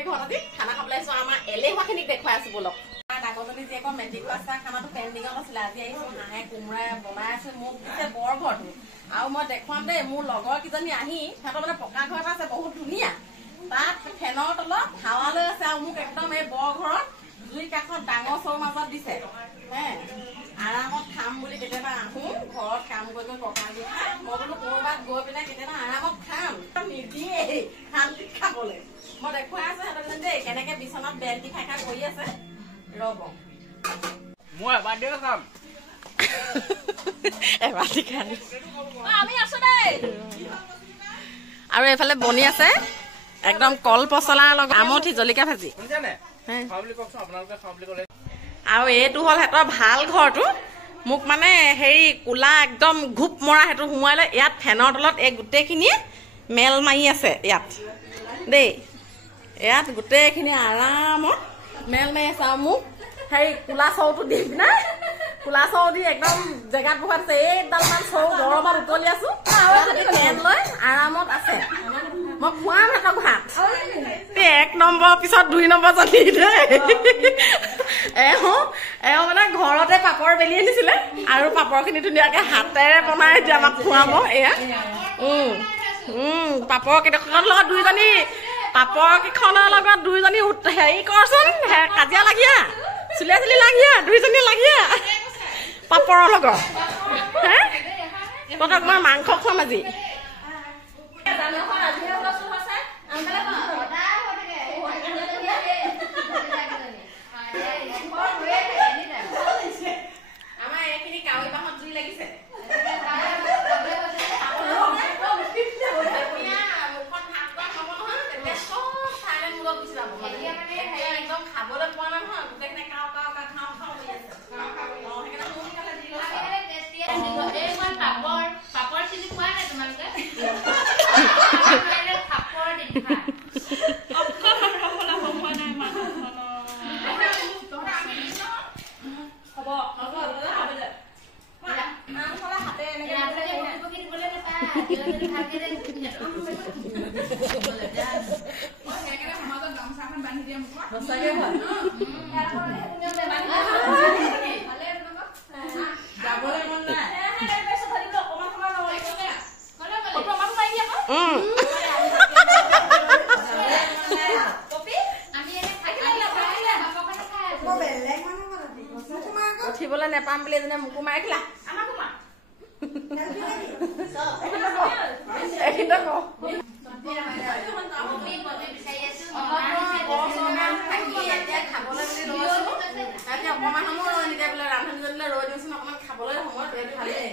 ডাঙৰজনী ঘৰত আজি খানা খাবলৈ আহিছো আমাৰ এলেহুৱাখিনিক দেখুৱাই আছো বলক ডাঙৰজনী জীয়েকৰ মেট্ৰিক পাছ কৰা খানাটো পেণ্ডিঙত আছিলে আজি আহিছো হাঁহে কোমোৰাই বনাই আছো মোক দিছে বৰ ঘৰটো আৰু মই দেখুৱাম দেই মোৰ লগৰ কিজনী আহি সিহঁতৰ মানে পকা ঘৰ এটা আছে বহুত ধুনীয়া তাত ফেনৰ তলত হাৱা লৈ আছে আৰু মোক একদম এই বৰ ঘৰত জুই কাষত ডাঙৰ চৌৰ মাজত দিছে হে আৰামত খাম বুলি কেতিয়াবা আহো ঘৰত কাম কৰি পকা দি খাই মই বোলো ক'ৰবাত গৈ পিনে কেতিয়াবা আৰামত খাম নিদিয়ে শান্তিত খাবলৈ মই দেখুৱাই আছো সিহঁতক দেই কেনেকে বিচনাত বেল্টি খাই খাই কৰি আছে ৰ'ব মই এবাৰ দিও খাম এবাৰ দি খাই আমি আছো দেই আৰু এইফালে বনি আছে একদম কল পচলাৰ লগত আমঠি জলকীয়া ভাজি আৰু এইটো হ'ল সিহঁতৰ ভাল ঘৰটো মোক মানে হেৰি কোলা একদম ঘূপ মৰা সেইটো সোমোৱাই লৈ ইয়াত ফেনৰ তলত এই গোটেইখিনিয়ে মেল মাৰি আছে ইয়াত দেই ইয়াত গোটেইখিনি আৰামত মেল মাৰি আছে আৰু মোক হেৰি কোলা চৌটো দি পিনে কোলা চৌ দি একদম জেগাত বহাত আছে এইডালমান চৌ গৰমত উতলি আছো মেল লৈ আৰামত আছে মই খুৱাম সিহঁতক ভাত এক নম্বৰ পিছত 2 নম্বৰ জানি দেই এওঁ মানে ঘৰতে পাপৰ বেলি আনিছিলে আৰু পাপৰখিনি ধুনীয়াকে হাতেৰে বনাই এতিয়া আমাক খুৱাব এয়া পাপৰ কেইটাখনৰ লগত দুইজনী পাপৰ কেইখনৰ লগত দুইজনী হেৰি কৰচোন কাজিয়া লাগিয়া চুলিয়া চুলি লাগিয়া দুইজনী লাগিয়া পাপৰৰ লগত হে তহঁতক মই মাংস খুৱাম আজি আমাৰ এইখিনি কাউৰী বাহত জুই লাগিছে একদম খাবলৈ পোৱা নাই নহয় গোটেইখিনি খাওঁ পাপৰ চিনি খোৱা নাই তোমালোকে উঠিবলৈ নেপাম বুলি এজনে মোকো মাৰিছিলা অকমান সময় ৰৈ নিদিয়ে বোলে ৰান্ধনীজনীলৈ ৰৈ দিওঁচোন অকমান খাবলৈ সময়ত ভালেই